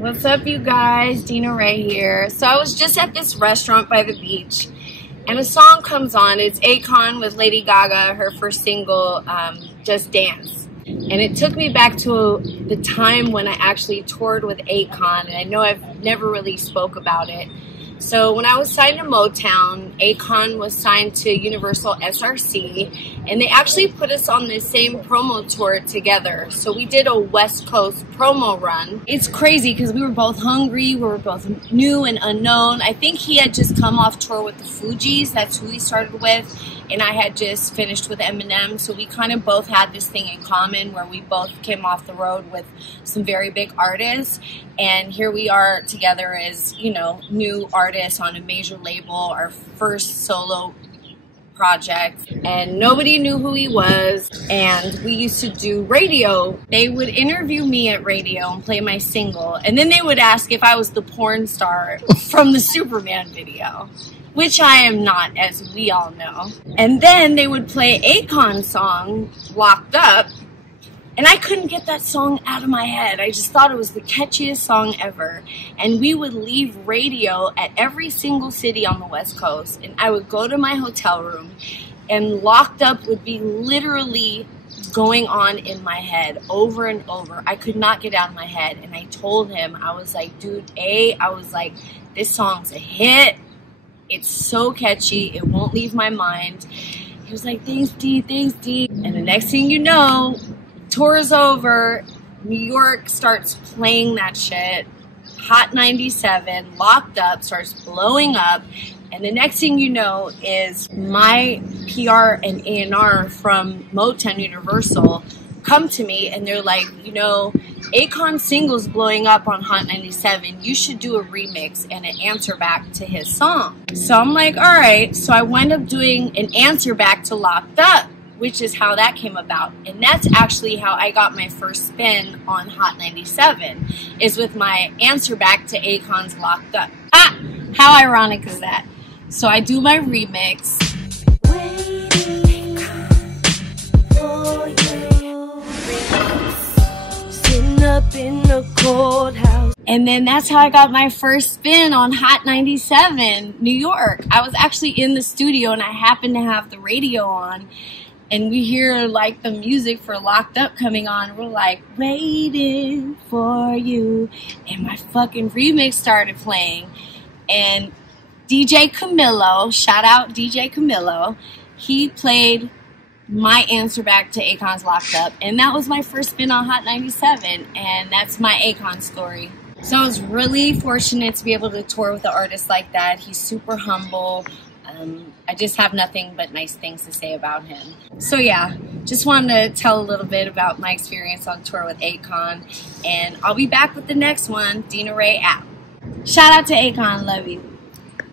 What's up, you guys? Dina Rae here. So I was just at this restaurant by the beach, and a song comes on. It's Akon with Lady Gaga, her first single, Just Dance. And it took me back to the time when I actually toured with Akon, and I know I've never really spoke about it. So when I was signed to Motown, Akon was signed to Universal SRC, and they actually put us on the same promo tour together. So we did a West Coast promo run. It's crazy because we were both hungry, we were both new and unknown. I think he had just come off tour with the Fugees, that's who he started with, and I had just finished with Eminem. So we kind of both had this thing in common where we both came off the road with some very big artists, and here we are together as, you know, new artists on a major label, our first solo project, and nobody knew who he was. And we used to do radio. They would interview me at radio and play my single, and then they would ask if I was the porn star from the Superman video, which I am not, as we all know. And then they would play Akon's song, Locked Up, and I couldn't get that song out of my head. I just thought it was the catchiest song ever. And we would leave radio at every single city on the West Coast, and I would go to my hotel room, and Locked Up would be literally going on in my head over and over. I could not get out of my head. And I told him, I was like, dude, this song's a hit. It's so catchy, it won't leave my mind. He was like, thanks, D, thanks, D. And the next thing you know, tour is over, New York starts playing that shit, Hot 97, Locked Up starts blowing up, and the next thing you know is my PR and A&R from Motown Universal come to me, and they're like, you know, Akon's single's blowing up on Hot 97. You should do a remix and an answer back to his song. So I'm like, all right. So I wound up doing an answer back to Locked Up, which is how that came about. And that's actually how I got my first spin on Hot 97, is with my answer back to Akon's Locked Up. Ah, how ironic is that? So I do my remix. Up in the courthouse. And then that's how I got my first spin on Hot 97 New York. I was actually in the studio, and I happened to have the radio on, and we hear like the music for Locked Up coming on. We're like, waiting for you, and my fucking remix started playing. And DJ Camilo, shout out DJ Camilo, he played my answer back to Akon's Locked Up, and that was my first spin on Hot 97, and that's my Akon story. So I was really fortunate to be able to tour with an artist like that. He's super humble. I just have nothing but nice things to say about him. So yeah, just wanted to tell a little bit about my experience on tour with Akon, and I'll be back with the next one. Dina Rae out. Shout out to Akon, love you.